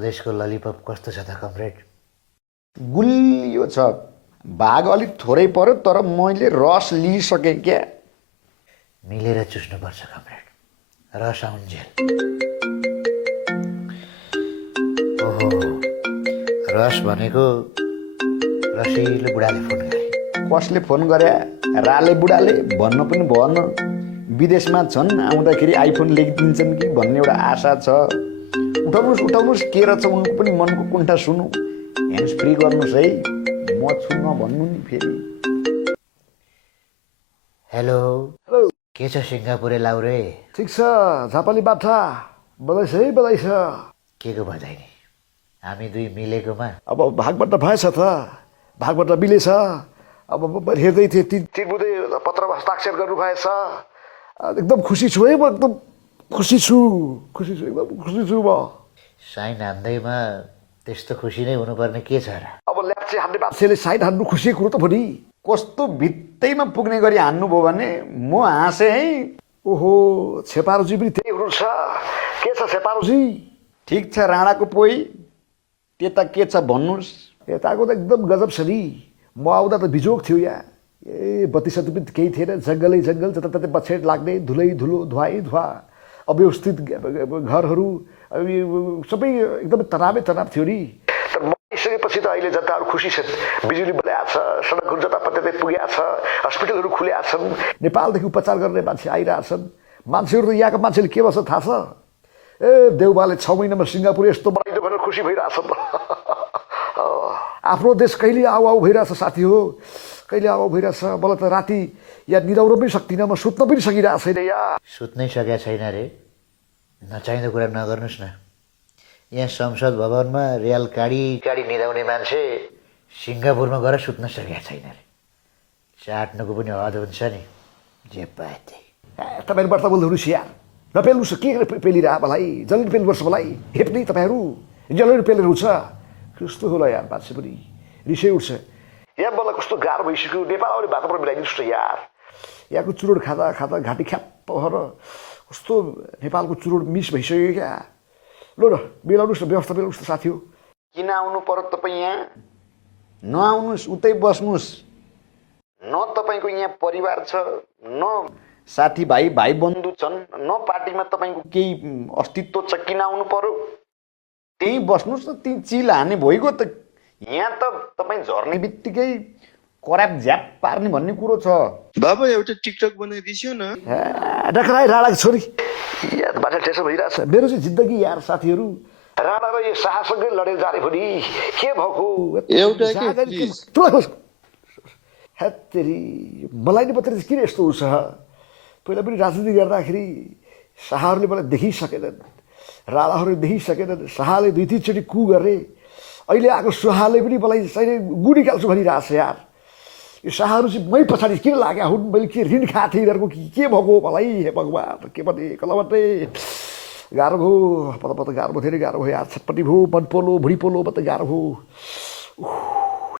देशको ललिपप कस्तो छ त कमरेड? गुलियो छ। भाग अलिक थोरै पर्यो तर मैले रस लिइसकेँ क्या। मिलेर चुस्नुपर्छ कमरेड, रस आउन्जेल। ओहो, रस भनेको रसिलो बुढाले फोन गरे। कसले फोन गरे? राले बुढाले। भन्न पनि भएन, विदेशमा छन्, आउँदाखेरि आइफोन ल्याइदिन्छन् कि भन्ने एउटा आशा छ। उठाउनुहोस् के रहेछ उनको पनि मनको कुण्ठा सुनु। ह्यान्ड्स फ्री गर्नुहोस् है, म छुन्न भन्नु नि फेरि। हेलो, हेलो, के छ सिङ्गापुरे लाउरे? ठिक छ झापाली बाठा, बधाई छ है, बधाई छ। के को बधाई नि, हामी दुई मिलेकोमा। अब भागबाट भएछ त, भागबाट मिलेछ। अब हेर्दै थिएँ तिर्बुँदै पत्र हस्ताक्षर गर्नुभएछ। एकदम खुसी छु है, म एकदम खुसी छु एकदम खुसी छु म। साइन हान्दैमा त्यस्तो खुसी नै हुनुपर्ने के छ र? अब ल्याप्चे हान्ने मान्छेले साइन हान्नु खुसी कुरो त हो नि। कस्तो भित्तैमा पुग्ने गरी हान्नुभयो भने म हाँसेँ है। ओहो, छेपारोजी पनि त्यही हुनुहुन्छ। के छ छेपारोजी? ठिक छ राणाको पोइ, त्यता के छ भन्नुहोस्। यताको त एकदम गजब छ नि। म आउँदा त बिजोग थियो यहाँ। ए बत्तीसती पनि केही थिएन, जङ्गलै जङ्गल, जताततै बछेड लाग्ने, धुलै धुलो, धुवाई धुवा, अव्यवस्थित घरहरू, सबै एकदमै तनावै तनाव थियो नि। तर म आइसकेपछि त अहिले जनताहरू खुसी छन्। बिजुली बनाएको छ, सडकहरू जताततै पुगेका छ, हस्पिटलहरू खुलेका छन्, नेपालदेखि उपचार गर्ने मान्छे आइरहेछन्। मान्छेहरू त यहाँको मान्छेले के भन्छ थाहा छ? ए देउबाले 6 महिनामा सिङ्गापुर यस्तो बनाइदियो भनेर खुसी भइरहेछन्। आफ्नो देश कहिले आउ आउ भइरहेछ साथी हो, कहिले आउ आउ भइरहेछ। मलाई त राति यहाँ निदाउन पनि सक्दिनँ, म सुत्न पनि सकिरहेको छैन यहाँ। सुत्नै सकेका छैन रे? नचाहिँदो कुरा नगर्नुहोस् न। यहाँ संसद भवनमा रेल काडी काडी निदाउने मान्छे सिङ्गापुरमा गएर सुत्न सकेका छैन रे। चाट्नुको पनि हद हुन्छ नि, जे पाए त्यही। तपाईँहरूबाट त बोल्नु रुसिया नपेल्नुहोस्, के पेलिरह मलाई, जसले पेल्नुपर्छ मलाई हेप्ने तपाईँहरू, जसले पेलेर हुन्छ। कस्तो होला यार, मान्छे पनि रिसै उठ्छ। यहाँ मलाई कस्तो गाह्रो भइसक्यो, नेपाल आउने वातावरण मिलाइदिनुहोस् न यार। यहाँको चुरोट खाँदा खाँदा घाँटी ख्याप्प भएर कस्तो नेपालको चुरोट मिस भइसक्यो क्या। ल मिलाउनुहोस् न, व्यवस्था मिलाउनुहोस् न साथी हो। किन आउनु पर्यो तपाईँ यहाँ? नआउनुहोस्, उतै बस्नुहोस्। न तपाईँको यहाँ परिवार छ, न साथीभाइ भाइ बन्धु छन्, न पार्टीमा तपाईँको केही अस्तित्व छ। किन आउनु पर्यो? त्यहीँ बस्नुहोस् न, त्यहीँ चिल हाने भइगयो त। यहाँ त तपाईँ झर्ने बित्तिकै कराप झ्याप पार्ने भन्ने कुरो छ। बाबा एउटा टिकटक बनाइदिन्छु न। डक्राई राणाको छोरी यार, बाटो टेसो भइरहेछ मेरो चाहिँ जिन्दगी यार। साथीहरू राणा र यो शाहसँगै लडेर जाने पनि के भएको एउटा हेत्तेरी, मलाई नि मात्रै किन यस्तो हुन्छ? पहिला पनि राजनीति गर्दाखेरि शाहहरूले मलाई देखिसकेनन्, राणाहरूले देखिसकेनन्। शाहले 2-3 चोटि कु गरे, अहिले आएको सुहाले पनि मलाई चाहिँ गुडी काल्छु भनिरहेछ यार। यो शाहहरू चाहिँ मै पछाडि किन लाग्या हुन्? मैले के ऋण खाएको थिएँ यिनीहरूको के भएको मलाई? हे भगवान्, के भने कला मात्रै गाह्रो भयो, पत्ता गाह्रो भयो, धेरै गाह्रो भयो यार। छटपट्टि भयो, मन पोलो भुँडी पोलो, मात्रै गाह्रो भयो।